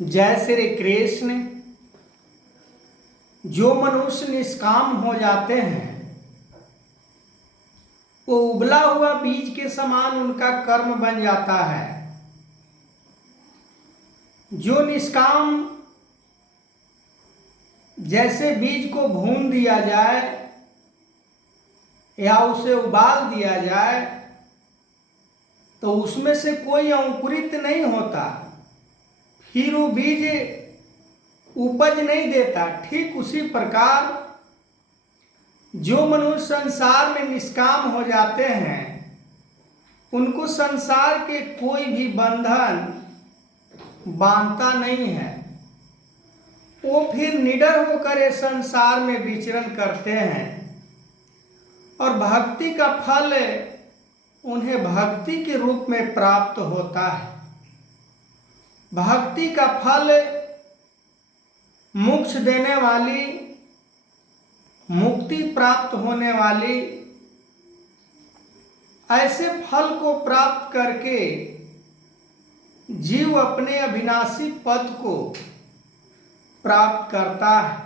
जय श्री कृष्ण। जो मनुष्य निष्काम हो जाते हैं वो उबला हुआ बीज के समान उनका कर्म बन जाता है। जो निष्काम, जैसे बीज को भून दिया जाए या उसे उबाल दिया जाए तो उसमें से कोई अंकुरित नहीं होता, फिर वो बीज उपज नहीं देता। ठीक उसी प्रकार जो मनुष्य संसार में निष्काम हो जाते हैं उनको संसार के कोई भी बंधन बांधता नहीं है। वो फिर निडर होकर इस संसार में विचरण करते हैं और भक्ति का फल उन्हें भक्ति के रूप में प्राप्त होता है। भक्ति का फल मोक्ष देने वाली, मुक्ति प्राप्त होने वाली, ऐसे फल को प्राप्त करके जीव अपने अविनाशी पद को प्राप्त करता है।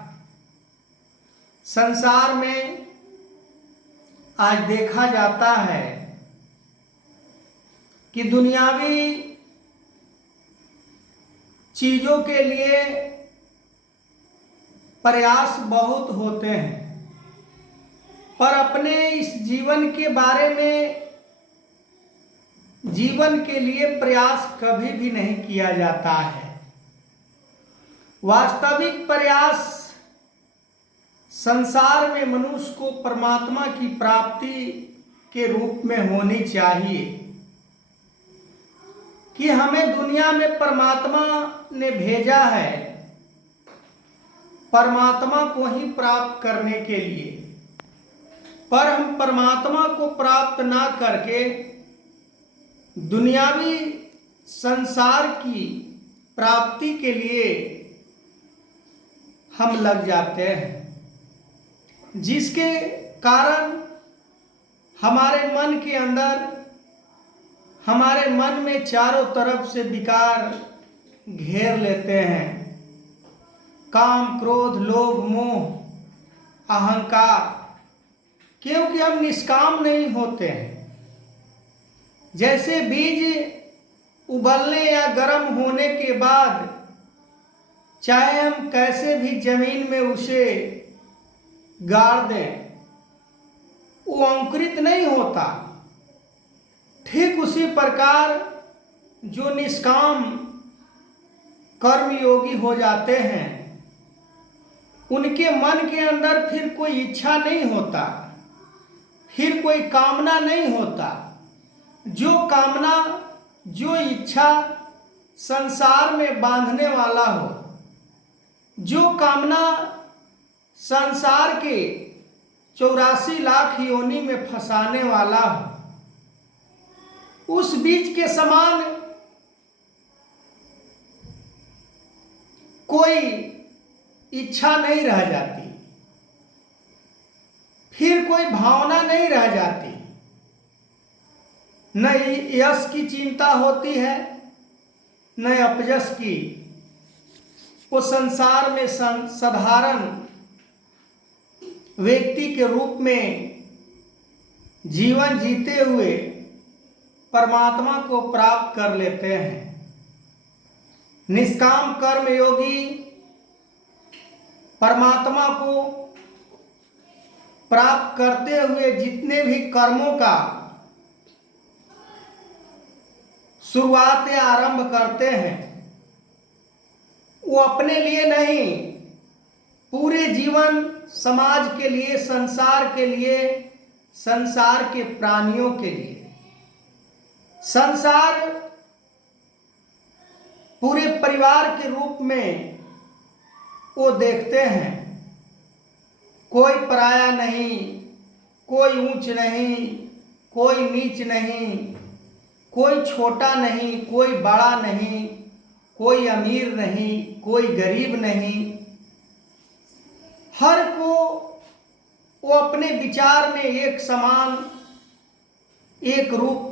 संसार में आज देखा जाता है कि दुनियावी चीजों के लिए प्रयास बहुत होते हैं, पर अपने इस जीवन के बारे में, जीवन के लिए प्रयास कभी भी नहीं किया जाता है। वास्तविक प्रयास संसार में मनुष्य को परमात्मा की प्राप्ति के रूप में होनी चाहिए कि हमें दुनिया में परमात्मा ने भेजा है परमात्मा को ही प्राप्त करने के लिए, पर हम परमात्मा को प्राप्त ना करके दुनियावी संसार की प्राप्ति के लिए हम लग जाते हैं, जिसके कारण हमारे मन के अंदर, हमारे मन में चारों तरफ से विकार घेर लेते हैं। काम, क्रोध, लोभ, मोह, अहंकार, क्योंकि हम निष्काम नहीं होते हैं। जैसे बीज उबलने या गर्म होने के बाद चाहे हम कैसे भी जमीन में उसे गाड़ दें, वो अंकुरित नहीं होता। ठीक उसी प्रकार जो निष्काम कर्मयोगी हो जाते हैं उनके मन के अंदर फिर कोई इच्छा नहीं होता, फिर कोई कामना नहीं होता। जो कामना, जो इच्छा संसार में बांधने वाला हो, जो कामना संसार के 84 लाख योनि में फंसाने वाला हो, उस बीज के समान कोई इच्छा नहीं रह जाती, फिर कोई भावना नहीं रह जाती। न यश की चिंता होती है न अपयश की। वो संसार में साधारण व्यक्ति के रूप में जीवन जीते हुए परमात्मा को प्राप्त कर लेते हैं। निष्काम कर्म योगी परमात्मा को प्राप्त करते हुए जितने भी कर्मों का शुरुआत या आरंभ करते हैं वो अपने लिए नहीं, पूरे जीवन समाज के लिए, संसार के लिए, संसार के प्राणियों के लिए। संसार पूरे परिवार के रूप में वो देखते हैं। कोई पराया नहीं, कोई ऊंच नहीं, कोई नीच नहीं, कोई छोटा नहीं, कोई बड़ा नहीं, कोई अमीर नहीं, कोई गरीब नहीं। हर को वो अपने विचार में एक समान, एक रूप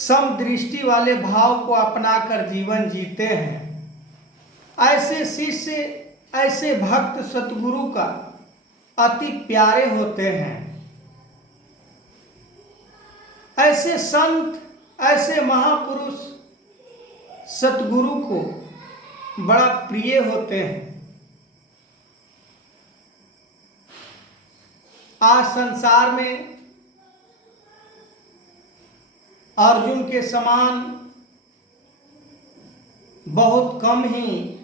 समदृष्टि वाले भाव को अपनाकर जीवन जीते हैं। ऐसे शिष्य, ऐसे भक्त सतगुरु का अति प्यारे होते हैं। ऐसे संत, ऐसे महापुरुष सतगुरु को बड़ा प्रिय होते हैं। आज संसार में अर्जुन के समान बहुत कम ही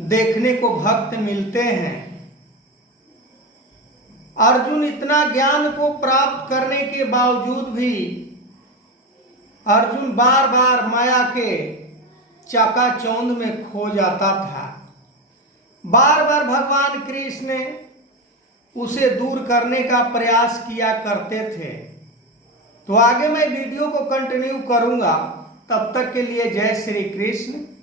देखने को भक्त मिलते हैं। अर्जुन इतना ज्ञान को प्राप्त करने के बावजूद भी अर्जुन बार बार माया के चकाचौंध में खो जाता था। बार बार भगवान कृष्ण ने उसे दूर करने का प्रयास किया करते थे। तो आगे मैं वीडियो को कंटिन्यू करूंगा। तब तक के लिए जय श्री कृष्ण।